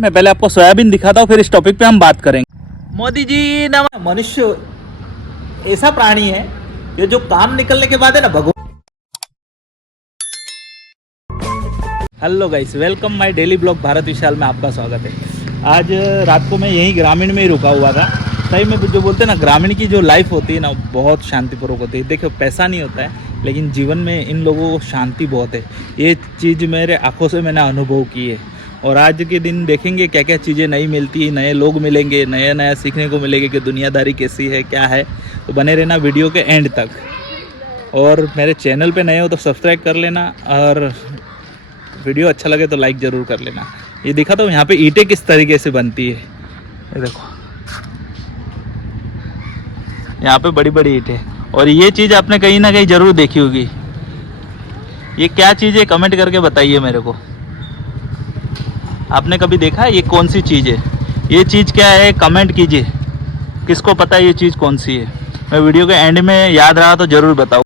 मैं पहले आपको सोयाबीन दिखाता हूँ, फिर इस टॉपिक पे हम बात करेंगे। मोदी जी मनुष्य ऐसा प्राणी है कि जो काम निकलने के बाद है ना भगवान। Hello guys, welcome my daily blog Bharat Vishal में आपका स्वागत है। आज रात को मैं यहीं ग्रामीण में ही रुका हुआ था। सही में जो बोलते हैं ना, ग्रामीण की जो लाइफ होती है ना बहुत शांतिपूर्वक होती है। देखो, पैसा नहीं होता है लेकिन जीवन में इन लोगों को शांति बहुत है। ये चीज़ मेरे आंखों से मैंने अनुभव की है। और आज के दिन देखेंगे क्या क्या चीज़ें नई मिलती है, नए लोग मिलेंगे, नया नया सीखने को मिलेंगे कि दुनियादारी कैसी है, क्या है। तो बने रहना वीडियो के एंड तक। और मेरे चैनल पे नए हो तो सब्सक्राइब कर लेना, और वीडियो अच्छा लगे तो लाइक ज़रूर कर लेना। ये देखा तो यहाँ पे ईंटें किस तरीके से बनती है। ये देखो, यहाँ पे बड़ी बड़ी ईंटें। और ये चीज़ आपने कहीं ना कहीं ज़रूर देखी होगी। ये क्या चीज़ है, कमेंट करके बताइए मेरे को। आपने कभी देखा है ये कौन सी चीज़ है? ये चीज़ क्या है, कमेंट कीजिए। किसको पता है ये चीज़ कौन सी है? मैं वीडियो के एंड में याद रहा तो ज़रूर बताऊँ।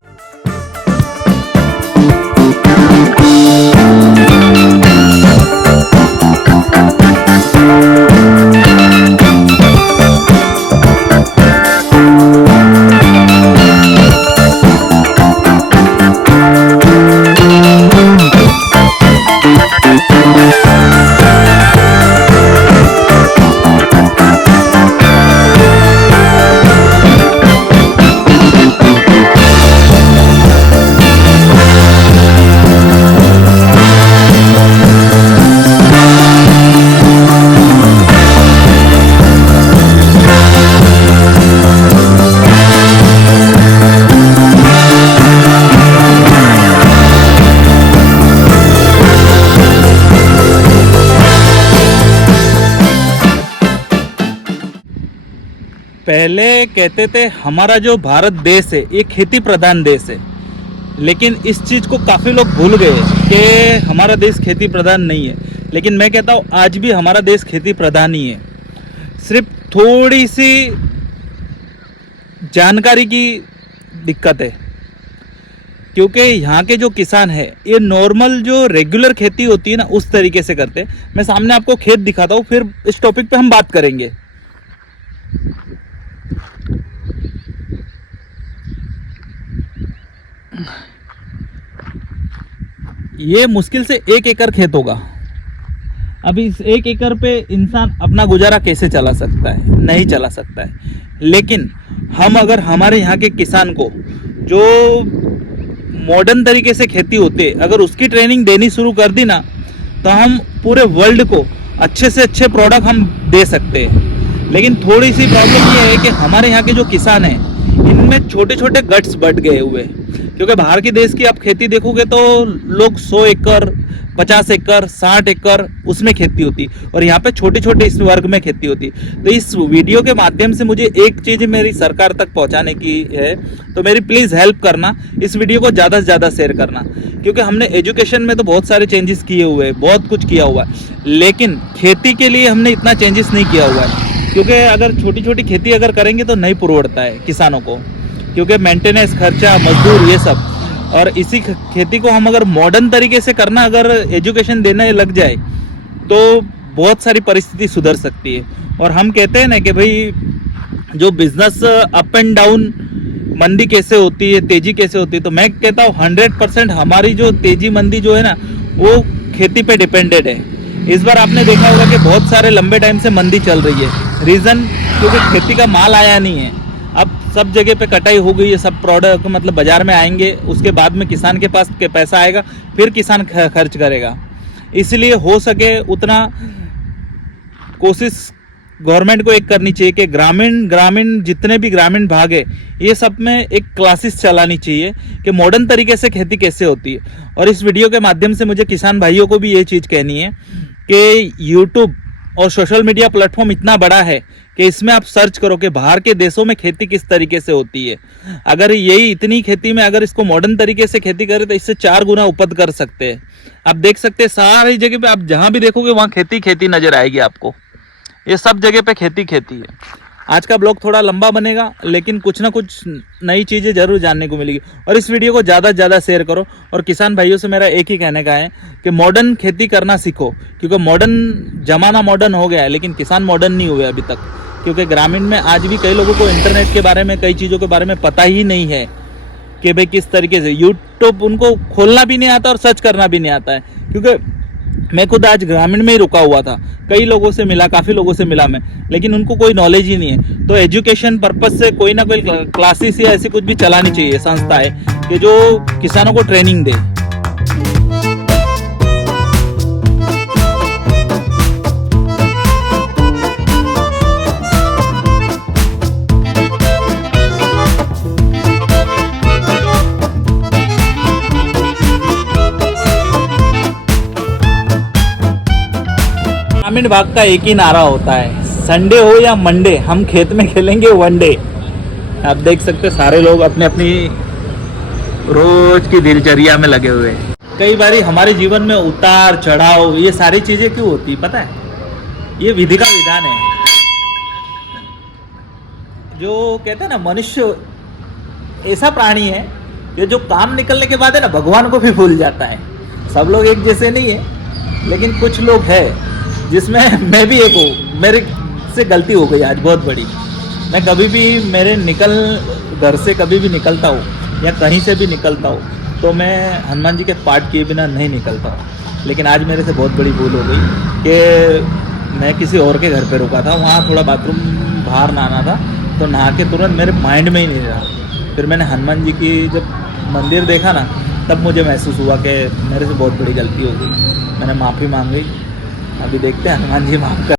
पहले कहते थे हमारा जो भारत देश है ये खेती प्रधान देश है, लेकिन इस चीज़ को काफ़ी लोग भूल गए कि हमारा देश खेती प्रधान नहीं है। लेकिन मैं कहता हूँ आज भी हमारा देश खेती प्रधान ही है। सिर्फ थोड़ी सी जानकारी की दिक्कत है, क्योंकि यहाँ के जो किसान है ये नॉर्मल जो रेगुलर खेती होती है ना उस तरीके से करते हैं। मैं सामने आपको खेत दिखाता हूँ, फिर इस टॉपिक पे हम बात करेंगे। ये मुश्किल से 1 एकड़ खेत होगा। अभी इस 1 एकड़ पे इंसान अपना गुजारा कैसे चला सकता है? नहीं चला सकता है। लेकिन हम अगर हमारे यहाँ के किसान को जो मॉडर्न तरीके से खेती होती है अगर उसकी ट्रेनिंग देनी शुरू कर दी ना, तो हम पूरे वर्ल्ड को अच्छे से अच्छे प्रोडक्ट हम दे सकते हैं। लेकिन थोड़ी सी प्रॉब्लम ये है कि हमारे यहाँ के जो किसान हैं इनमें छोटे छोटे गट्स बढ़ गए हुए, क्योंकि बाहर के देश की आप खेती देखोगे तो लोग 100 एकड़ 50 एकड़ 60 एकड़ उसमें खेती होती, और यहाँ पे छोटे छोटे इस वर्ग में खेती होती। तो इस वीडियो के माध्यम से मुझे एक चीज़ मेरी सरकार तक पहुँचाने की है, तो मेरी प्लीज़ हेल्प करना, इस वीडियो को ज़्यादा से ज़्यादा शेयर करना। क्योंकि हमने एजुकेशन में तो बहुत सारे चेंजेस किए हुए हैं, बहुत कुछ किया हुआ है, लेकिन खेती के लिए हमने इतना चेंजेस नहीं किया हुआ है। क्योंकि अगर छोटी छोटी खेती अगर करेंगे तो नहीं पुरवड़ता है किसानों को, क्योंकि मेंटेनेंस खर्चा, मजदूर, ये सब। और इसी खेती को हम अगर मॉडर्न तरीके से करना, अगर एजुकेशन देने लग जाए तो बहुत सारी परिस्थिति सुधर सकती है। और हम कहते हैं ना कि भाई जो बिजनेस अप एंड डाउन, मंदी कैसे होती है, तेजी कैसे होती है, तो मैं कहता हूँ 100% हमारी जो तेजी मंदी जो है ना वो खेती पे डिपेंडेड है। इस बार आपने देखा होगा कि बहुत सारे लंबे टाइम से मंदी चल रही है। रीज़न क्योंकि खेती का माल आया नहीं है। अब सब जगह पे कटाई हो गई है, सब प्रोडक्ट मतलब बाजार में आएंगे, उसके बाद में किसान के पास के पैसा आएगा, फिर किसान खर्च करेगा। इसलिए हो सके उतना कोशिश गवर्नमेंट को एक करनी चाहिए कि ग्रामीण जितने भी ग्रामीण भाग है ये सब में एक क्लासेस चलानी चाहिए कि मॉडर्न तरीके से खेती कैसे होती है। और इस वीडियो के माध्यम से मुझे किसान भाइयों को भी ये चीज़ कहनी है कि यूट्यूब और सोशल मीडिया प्लेटफॉर्म इतना बड़ा है कि इसमें आप सर्च करो कि बाहर के देशों में खेती किस तरीके से होती है। अगर यही इतनी खेती में अगर इसको मॉडर्न तरीके से खेती करें तो इससे 4 गुना उपज कर सकते हैं। आप देख सकते हैं सारी जगह पे, आप जहाँ भी देखोगे वहाँ खेती खेती नजर आएगी आपको। ये सब जगह पे खेती खेती है। आज का ब्लॉग थोड़ा लंबा बनेगा, लेकिन कुछ ना कुछ नई चीज़ें जरूर जानने को मिलेगी। और इस वीडियो को ज़्यादा से ज़्यादा शेयर करो। और किसान भाइयों से मेरा एक ही कहने का है कि मॉडर्न खेती करना सीखो, क्योंकि मॉडर्न ज़माना मॉडर्न हो गया है, लेकिन किसान मॉडर्न नहीं हुए अभी तक। क्योंकि ग्रामीण में आज भी कई लोगों को इंटरनेट के बारे में, कई चीज़ों के बारे में पता ही नहीं है कि भाई किस तरीके से यूट्यूब उनको खोलना भी नहीं आता और सर्च करना भी नहीं आता है। क्योंकि मैं खुद आज ग्रामीण में ही रुका हुआ था, कई लोगों से मिला, काफ़ी लोगों से मिला मैं, लेकिन उनको कोई नॉलेज ही नहीं है। तो एजुकेशन पर्पस से कोई ना कोई क्लासेस या ऐसी कुछ भी चलानी चाहिए संस्थाएं कि जो किसानों को ट्रेनिंग दे। ग्रामीण भाग का एक ही नारा होता है, संडे हो या मंडे हम खेत में खेलेंगे वनडे। आप देख सकते हैं सारे लोग अपने अपनी रोज की दिनचर्या में लगे हुए हैं। कई बार हमारे जीवन में उतार चढ़ाव, ये सारी चीजें क्यों होती पता है? ये विधि का विधान है। जो कहते हैं ना, मनुष्य ऐसा प्राणी है कि जो काम निकलने के बाद है ना, भगवान को भी भूल जाता है। सब लोग एक जैसे नहीं है, लेकिन कुछ लोग हैं जिसमें मैं भी एक हूँ। मेरे से गलती हो गई आज बहुत बड़ी। मैं कभी भी घर से कभी भी निकलता हूँ या कहीं से भी निकलता हूँ तो मैं हनुमान जी के पाठ किए बिना नहीं निकलता हूँ। लेकिन आज मेरे से बहुत बड़ी भूल हो गई कि मैं किसी और के घर पे रुका था, वहाँ थोड़ा बाथरूम बाहर नहाना था, तो नहा के तुरंत मेरे माइंड में ही नहीं रहा। फिर मैंने हनुमान जी की जब मंदिर देखा ना, तब मुझे महसूस हुआ कि मेरे से बहुत बड़ी गलती हो गई। मैंने माफ़ी मांगी। अभी देखते हैं हनुमान जी माफ कर।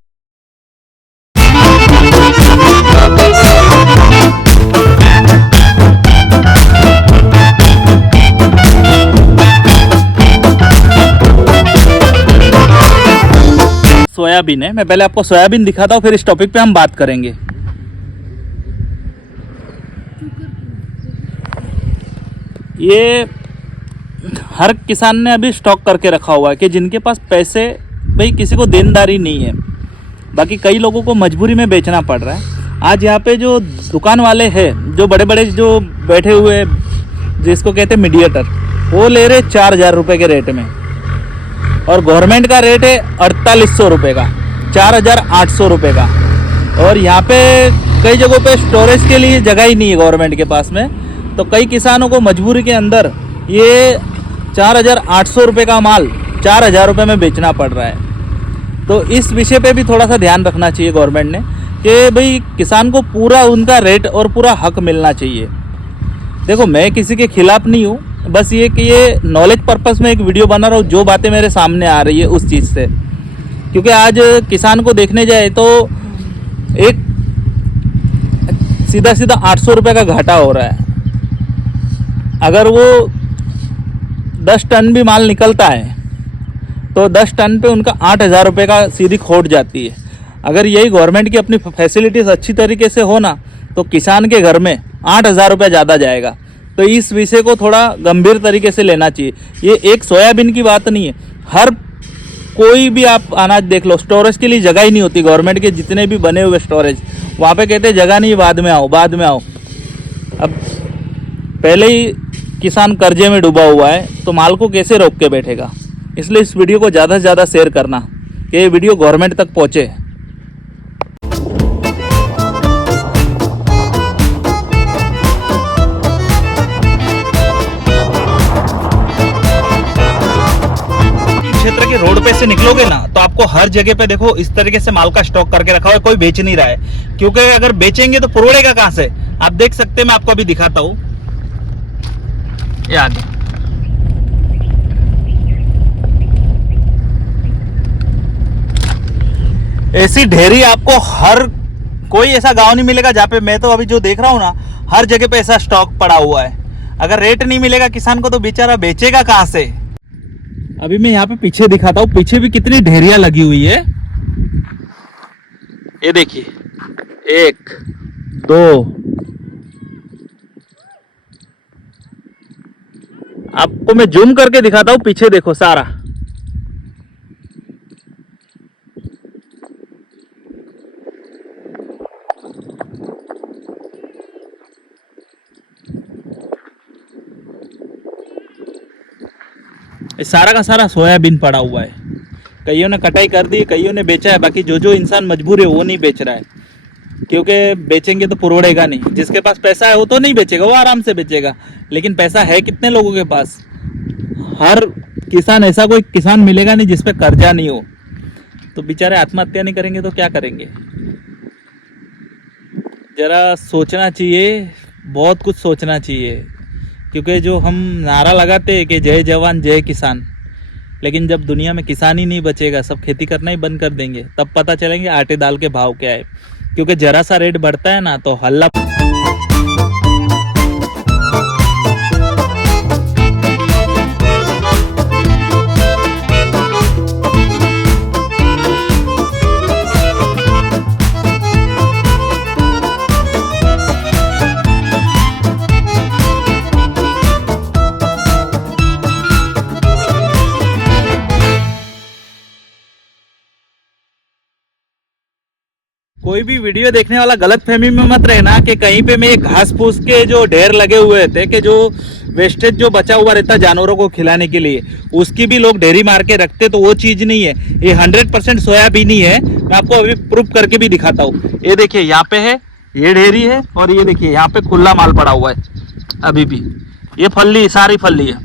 सोयाबीन है, मैं पहले आपको सोयाबीन दिखाता हूँ, फिर इस टॉपिक पे हम बात करेंगे। ये हर किसान ने अभी स्टॉक करके रखा हुआ है कि जिनके पास पैसे, भाई किसी को देनदारी नहीं है, बाकी कई लोगों को मजबूरी में बेचना पड़ रहा है। आज यहाँ पे जो दुकान वाले हैं, जो बड़े बड़े जो बैठे हुए, जिसको कहते हैं मीडिएटर, वो ले रहे 4,000 रुपये के रेट में, और गवर्नमेंट का रेट है 4800 रुपये का, 4,800 रुपये का। और यहाँ पे कई जगहों पे स्टोरेज के लिए जगह ही नहीं है गवर्नमेंट के पास में, तो कई किसानों को मजबूरी के अंदर ये 4,800 रुपये का माल 4,000 रुपये में बेचना पड़ रहा है। तो इस विषय पे भी थोड़ा सा ध्यान रखना चाहिए गवर्नमेंट ने कि भाई किसान को पूरा उनका रेट और पूरा हक मिलना चाहिए। देखो, मैं किसी के खिलाफ नहीं हूँ, बस ये कि ये नॉलेज पर्पस में एक वीडियो बना रहा हूँ, जो बातें मेरे सामने आ रही है उस चीज़ से। क्योंकि आज किसान को देखने जाए तो एक सीधा सीधा 800 रुपये का घाटा हो रहा है। अगर वो 10 टन भी माल निकलता है तो 10 टन पे उनका 8,000 रुपये का सीधी खोट जाती है। अगर यही गवर्नमेंट की अपनी फैसिलिटीज़ अच्छी तरीके से हो ना, तो किसान के घर में 8,000 रुपये ज़्यादा जाएगा। तो इस विषय को थोड़ा गंभीर तरीके से लेना चाहिए। ये एक सोयाबीन की बात नहीं है, हर कोई भी आप अनाज देख लो, स्टोरेज के लिए जगह ही नहीं होती। गवर्नमेंट के जितने भी बने हुए स्टोरेज, वहाँ पे कहते हैं जगह नहीं, बाद में आओ, बाद में आओ। अब पहले ही किसान कर्जे में डूबा हुआ है, तो माल को कैसे रोक के बैठेगा? इसलिए इस वीडियो को ज़्यादा से ज़्यादा शेयर करना कि ये वीडियो गवर्नमेंट तक पहुँचे। क्षेत्र के रोड पे से निकलोगे ना, तो आपको हर जगह पे देखो इस तरीके से माल का स्टॉक करके रखा हुआ है, कोई बेच नहीं रहा है। क्योंकि अगर बेचेंगे तो पुरोड़ेगा कहां से? आप देख सकते हैं, मैं आपको अभी दिखाता हूं, ये आगे ऐसी ढेरी आपको हर कोई ऐसा गांव नहीं मिलेगा जहां पे, मैं तो अभी जो देख रहा हूं ना, हर जगह पे ऐसा स्टॉक पड़ा हुआ है। अगर रेट नहीं मिलेगा किसान को तो बेचारा बेचेगा कहां से? अभी मैं यहाँ पे पीछे दिखाता हूँ, पीछे भी कितनी ढेरियां लगी हुई है। ये देखिए, 1 2, आपको मैं जूम करके दिखाता हूँ, पीछे देखो सारा। ये सारा का सारा सोयाबीन पड़ा हुआ है। कईयों ने कटाई कर दी, कईयों ने बेचा है, बाकी जो जो इंसान मजबूर है वो नहीं बेच रहा है, क्योंकि बेचेंगे तो पुरवड़ेगा नहीं। जिसके पास पैसा है वो तो नहीं बेचेगा, वो आराम से बेचेगा। लेकिन पैसा है कितने लोगों के पास? हर किसान, ऐसा कोई किसान मिलेगा नहीं जिस पे कर्जा नहीं हो। तो बेचारे आत्महत्या नहीं करेंगे तो क्या करेंगे? जरा सोचना चाहिए, बहुत कुछ सोचना चाहिए। क्योंकि जो हम नारा लगाते हैं कि जय जवान जय किसान, लेकिन जब दुनिया में किसान ही नहीं बचेगा, सब खेती करना ही बंद कर देंगे, तब पता चलेंगे आटे दाल के भाव क्या है। क्योंकि जरा सा रेट बढ़ता है ना तो हल्ला। कोई भी वीडियो देखने वाला गलत फहमी में मत रहना कि कहीं पे मैं घास फूस के जो ढेर लगे हुए थे, कि जो वेस्टेज जो बचा हुआ रहता जानवरों को खिलाने के लिए, उसकी भी लोग ढेरी मार के रखते, तो वो चीज़ नहीं है। ये 100% सोयाबीन ही है। मैं आपको अभी प्रूफ करके भी दिखाता हूँ। ये देखिए यहाँ पे है, ये ढेरी है, और ये देखिए यहाँ पे खुला माल पड़ा हुआ है अभी भी। ये फल्ली, सारी फल्ली है।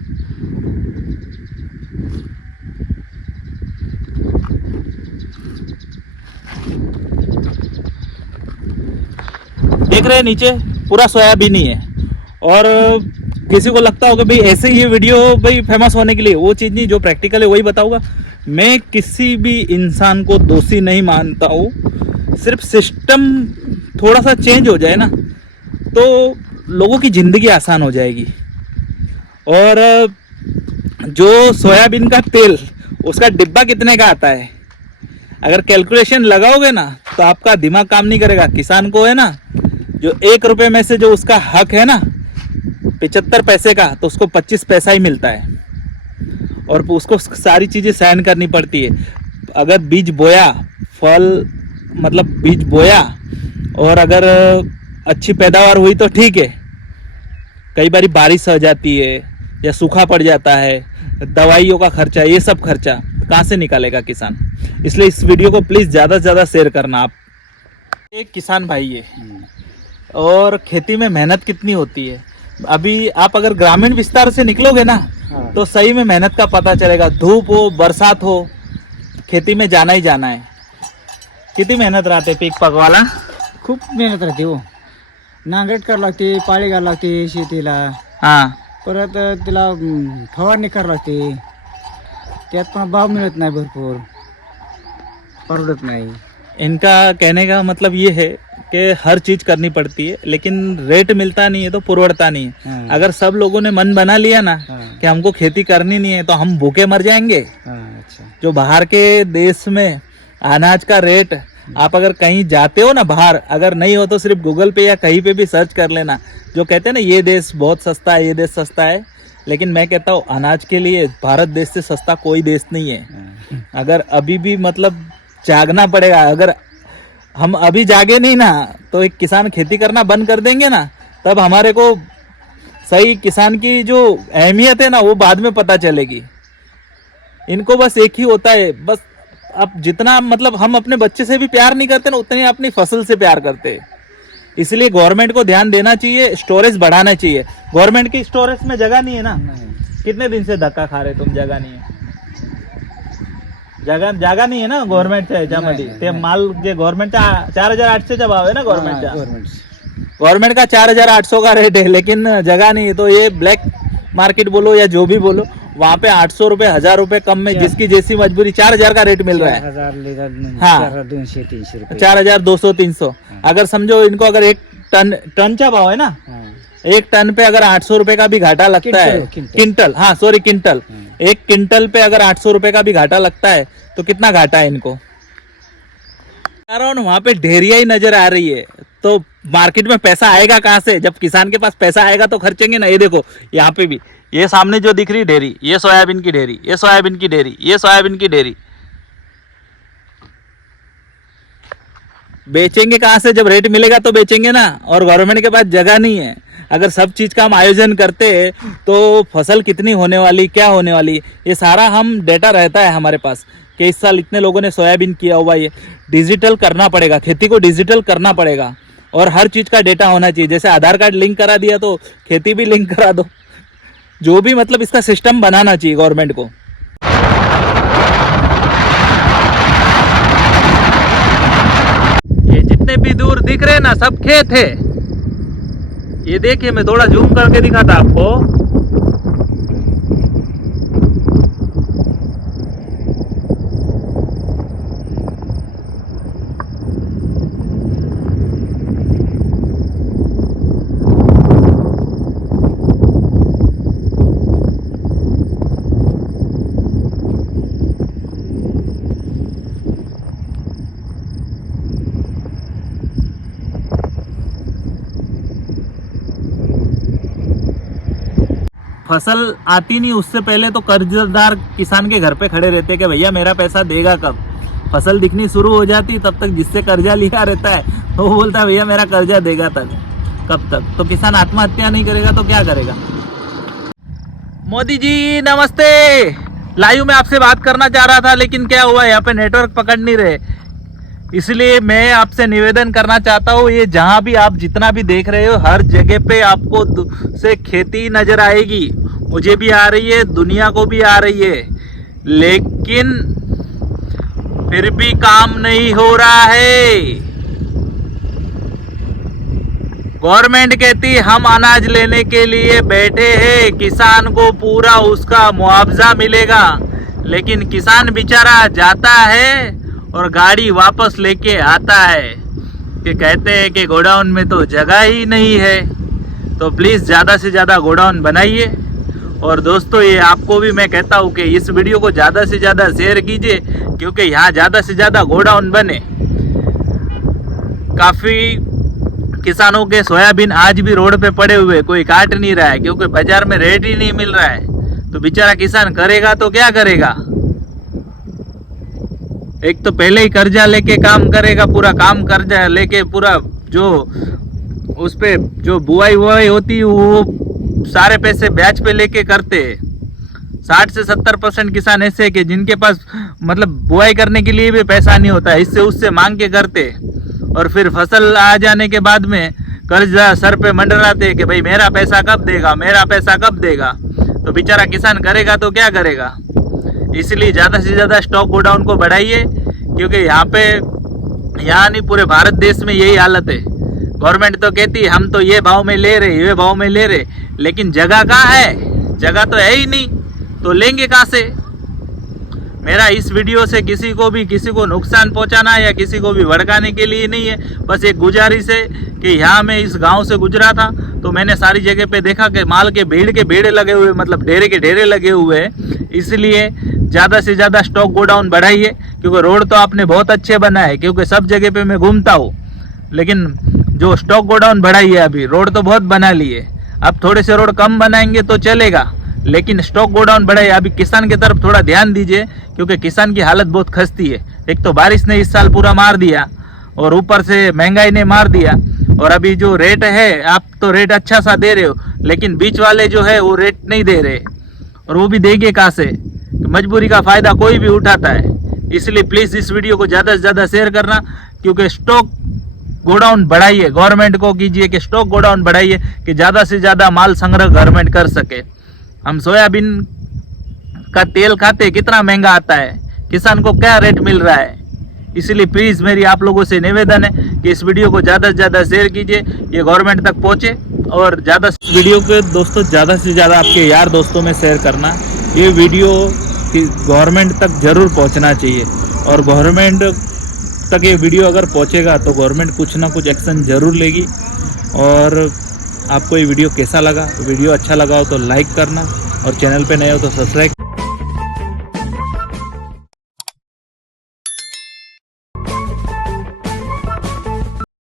देख रहे हैं नीचे पूरा सोयाबीन ही है। और किसी को लगता होगा भाई ऐसे ही ये वीडियो भाई फेमस होने के लिए, वो चीज़ नहीं, जो प्रैक्टिकल है वही बताऊंगा। मैं किसी भी इंसान को दोषी नहीं मानता हूँ। सिर्फ सिस्टम थोड़ा सा चेंज हो जाए ना तो लोगों की ज़िंदगी आसान हो जाएगी। और जो सोयाबीन का तेल, उसका डिब्बा कितने का आता है, अगर कैलकुलेशन लगाओगे ना तो आपका दिमाग काम नहीं करेगा। किसान को है ना, जो 1 रुपये में से जो उसका हक है ना 75 पैसे का, तो उसको 25 पैसा ही मिलता है। और उसको सारी चीज़ें सहन करनी पड़ती है। अगर बीज बोया, फल मतलब बीज बोया, और अगर अच्छी पैदावार हुई तो ठीक है। कई बार बारिश आ जाती है या सूखा पड़ जाता है, दवाइयों का खर्चा, ये सब खर्चा कहाँ से निकालेगा किसान? इसलिए इस वीडियो को प्लीज़ ज़्यादा से ज़्यादा शेयर करना। आप एक किसान भाई है, और खेती में मेहनत कितनी होती है। अभी आप अगर ग्रामीण विस्तार से निकलोगे ना तो सही में मेहनत का पता चलेगा। धूप हो, बरसात हो, खेती में जाना ही जाना है। किती मेहनत राहते पीक पकवायला? खूप मेहनत राहते हो. नांगरट करावं लागते, पाळी घालावं लागते शेतीला, हाँ, परत तिला फवारणी करावं लागते. त्यात पण भाव मिळत नाही, भरपूर परवडत नाही. इनका कहने का मतलब ये है कि हर चीज करनी पड़ती है, लेकिन रेट मिलता नहीं है तो पुरवड़ता नहीं है। हाँ. अगर सब लोगों ने मन बना लिया ना हाँ. कि हमको खेती करनी नहीं है तो हम भूखे मर जाएंगे। अच्छा. जो बाहर के देश में अनाज का रेट, आप अगर कहीं जाते हो ना बाहर, अगर नहीं हो तो सिर्फ गूगल पे या कहीं पे भी सर्च कर लेना। जो कहते हैं ना ये देश बहुत सस्ता है, ये देश सस्ता है, लेकिन मैं कहता हूँ अनाज के लिए भारत देश से सस्ता कोई देश नहीं है। अगर अभी भी मतलब जागना पड़ेगा। अगर हम अभी जागे नहीं ना तो एक किसान खेती करना बंद कर देंगे ना, तब हमारे को सही किसान की जो अहमियत है ना वो बाद में पता चलेगी। इनको बस एक ही होता है, बस अब जितना मतलब हम अपने बच्चे से भी प्यार नहीं करते ना, उतने ही अपनी फसल से प्यार करते हैं। इसलिए गवर्नमेंट को ध्यान देना चाहिए, स्टोरेज बढ़ाना चाहिए। गवर्नमेंट की स्टोरेज में जगह नहीं है ना। कितने दिन से धक्का खा रहे तुम? जगह नहीं है, जागा नाही आहे ना गव्हर्नमेंटच्या ह्याच्यामध्ये. ते माल जे गव्हर्नमेंटच्या 4800चा भाव है ना गवर्नमेंटचा. गवर्नमेंट का 4800 का रेट है, लेकिन जगह नहीं है। तो ये ब्लैक मार्केट बोलो या जो भी बोलो, वहाँ पे 800 रुपए 1000 रुपए कम में जिसकी जैसी मजबूरी 4000 का रेट मिल रहा है. 200-300 रुपये, 4200 300. अगर समझो इनको अगर एक टन का भाव है ना, एक टन पे अगर 800 रुपए का भी घाटा लगता है, क्विंटल, हाँ सॉरी क्विंटल, एक क्विंटल पे अगर 800 रुपए का भी घाटा लगता है तो कितना घाटा है इनको? वहां पे ढेरिया ही नजर आ रही है, तो मार्केट में पैसा आएगा कहाँ से? जब किसान के पास पैसा आएगा तो खर्चेंगे ना। ये देखो यहाँ पे भी, ये सामने जो दिख रही ढेरी, ये सोयाबीन की ढेरी, ये सोयाबीन की ढेरी, ये सोयाबीन की ढेरी। बेचेंगे कहाँ से? जब रेट मिलेगा तो बेचेंगे ना, और गवर्नमेंट के पास जगह नहीं है। अगर सब चीज़ का हम आयोजन करते तो फसल कितनी होने वाली, क्या होने वाली, ये सारा हम डेटा रहता है हमारे पास कि इस साल इतने लोगों ने सोयाबीन किया हुआ। ये डिजिटल करना पड़ेगा, खेती को डिजिटल करना पड़ेगा, और हर चीज़ का डेटा होना चाहिए। जैसे आधार कार्ड लिंक करा दिया तो खेती भी लिंक करा दो। जो भी मतलब इसका सिस्टम बनाना चाहिए गवर्नमेंट को। ये जितने भी दूर दिख रहे हैं ना, सब खेत है। ये देखिए, मैं थोड़ा जूम करके दिखाता आपको। फसल आती नहीं उससे पहले तो कर्जदार किसान के घर पे खड़े रहते कि भैया मेरा पैसा देगा कब। फसल दिखनी शुरू हो जाती तब तक जिससे कर्जा लिया रहता है तो वो बोलता है भैया मेरा कर्जा देगा कब तक। तो किसान आत्महत्या नहीं करेगा तो क्या करेगा? मोदी जी नमस्ते। लाइव में आपसे बात करना चाह रहा था, लेकिन क्या हुआ, यहाँ पे नेटवर्क पकड़ नहीं रहे। इसलिए मैं आपसे निवेदन करना चाहता हूँ, ये जहाँ भी आप जितना भी देख रहे हो, हर जगह पे आपको से खेती नजर आएगी। मुझे भी आ रही है, दुनिया को भी आ रही है, लेकिन फिर भी काम नहीं हो रहा है। गवर्नमेंट कहती हम अनाज लेने के लिए बैठे हैं, किसान को पूरा उसका मुआवजा मिलेगा, लेकिन किसान बेचारा जाता है और गाड़ी वापस लेके आता है कि कहते हैं कि गोडाउन में तो जगह ही नहीं है। तो प्लीज़ ज़्यादा से ज़्यादा गोडाउन बनाइए। और दोस्तों, ये आपको भी मैं कहता हूँ कि इस वीडियो को ज़्यादा से ज़्यादा शेयर कीजिए, क्योंकि यहाँ ज़्यादा से ज़्यादा गोडाउन बने। काफ़ी किसानों के सोयाबीन आज भी रोड पे पड़े हुए, कोई काट नहीं रहा है, क्योंकि बाजार में रेट ही नहीं मिल रहा है। तो बेचारा किसान करेगा तो क्या करेगा? एक तो पहले ही कर्जा लेके काम करेगा, पूरा काम कर्जा लेके, पूरा जो उस पे जो बुआई वुआई होती है वो सारे पैसे ब्याज पे लेके करते हैं। 60 से 70% किसान ऐसे है कि जिनके पास मतलब बुआई करने के लिए भी पैसा नहीं होता है, इससे उससे मांग के करते। और फिर फसल आ जाने के बाद में कर्जा सर पे मंडराते कि भाई मेरा पैसा कब देगा, मेरा पैसा कब देगा। तो बेचारा किसान करेगा तो क्या करेगा? इसलिए ज़्यादा से ज़्यादा स्टॉक गोडाउन को बढ़ाइए, क्योंकि यहाँ नहीं पूरे भारत देश में यही हालत है। गवर्नमेंट तो कहती है हम तो ये भाव में ले रहे, ये भाव में ले रहे, लेकिन जगह कहाँ है? जगह तो है ही नहीं, तो लेंगे कहाँ से? मेरा इस वीडियो से किसी को नुकसान पहुंचाना या किसी को भी भड़काने के लिए नहीं है। बस एक गुजारिश है कि यहाँ मैं इस गांव से गुजरा था तो मैंने सारी जगह पे देखा कि माल के भीड़ के भीड़ लगे हुए, मतलब ढेरे के ढेरे लगे हुए हैं। इसलिए ज़्यादा से ज़्यादा स्टॉक गोडाउन बढ़ाइए, क्योंकि रोड तो आपने बहुत अच्छे बनाए, क्योंकि सब जगह पे मैं घूमता हूँ, लेकिन जो स्टॉक गोडाउन बढ़ाइए। अभी रोड तो बहुत बना लिए, अब थोड़े से रोड कम बनाएंगे तो चलेगा, लेकिन स्टॉक गोडाउन बढ़ाइए। अभी किसान की तरफ थोड़ा ध्यान दीजिए, क्योंकि किसान की हालत बहुत खस्ती है। एक तो बारिश ने इस साल पूरा मार दिया, और ऊपर से महंगाई ने मार दिया। और अभी जो रेट है, आप तो रेट अच्छा सा दे रहे हो, लेकिन बीच वाले जो है वो रेट नहीं दे रहे, और वो भी देंगे कहाँ से? मजबूरी का फायदा कोई भी उठाता है। इसलिए प्लीज़ इस वीडियो को ज़्यादा से ज़्यादा शेयर करना, क्योंकि स्टॉक गोडाउन बढ़ाइए। गवर्नमेंट को कीजिए कि स्टॉक गोडाउन बढ़ाइए, कि ज़्यादा से ज़्यादा माल संग्रह गवर्नमेंट कर सके। हम सोयाबीन का तेल खाते, कितना महंगा आता है, किसान को क्या रेट मिल रहा है। इसलिए प्लीज़ मेरी आप लोगों से निवेदन है कि इस वीडियो को ज़्यादा से ज़्यादा शेयर कीजिए, ये गवर्नमेंट तक पहुँचे। और ज़्यादा वीडियो के दोस्तों ज़्यादा से ज़्यादा आपके यार दोस्तों में शेयर करना। ये वीडियो गवर्नमेंट तक ज़रूर पहुँचना चाहिए, और गवर्नमेंट तक ये वीडियो अगर पहुँचेगा तो गवर्नमेंट कुछ ना कुछ एक्शन ज़रूर लेगी। और आपको ये वीडियो कैसा लगा? वीडियो अच्छा लगा हो तो लाइक करना, और चैनल पे नए हो तो सब्सक्राइब